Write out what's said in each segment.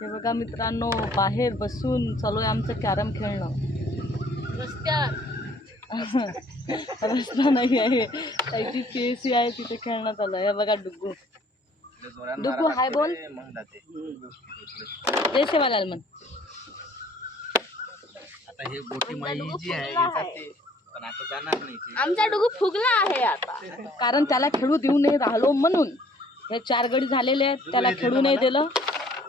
हे बघा मित्रांनो बाहेर बसून चालू आहे आमचं कॅरम खेळणं. रस्त्यावर. रस्ता नाही आहे. त्याची पी सी आहे तिथे खेळणं चालू आहे. हे बघा डुग्गू. डुग्गू हाय बोल. जय सेवालाल मन. आता हे गोटी माई जी आहे हे पण आता जाणार नाही. आमचा डुगू फुगला आहे आता. कारण त्याला खेळू देऊ नये राहिलो म्हणून. हे चार गडी झालेले आहेत त्याला खेळू नाही दिलं.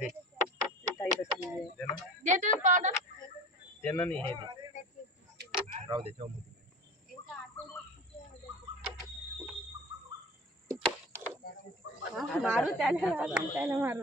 दे दे दे पाउडर देना नहीं है राव दे. जाओ मुझे मारू त्याला मारू त्याला मारू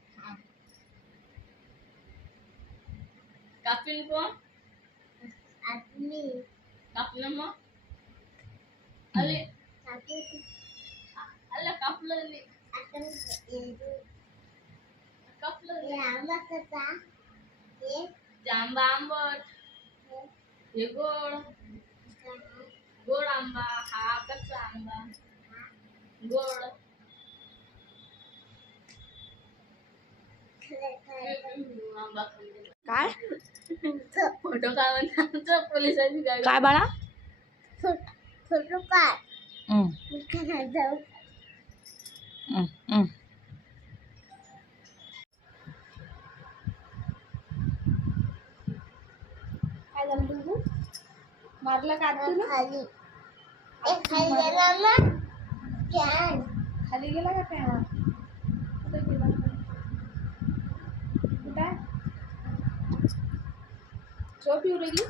अं. कापील कोण कापलं मग अरे अरे कापलं नाही. कापलं नाही. जांबा आंबट हे गोड गोड आंबा हा कच्चा आंबा गोड आंबा खाल्लेला. काय फोटो काय म्हणतात पोलिसांची गाडी काय बाळा? हं, हं, हं. मारलं का तुला खाली. खाली गेला ना? कॅन खाली गेला का काय कुठे गेला? कुठे झोप येऊ राहिली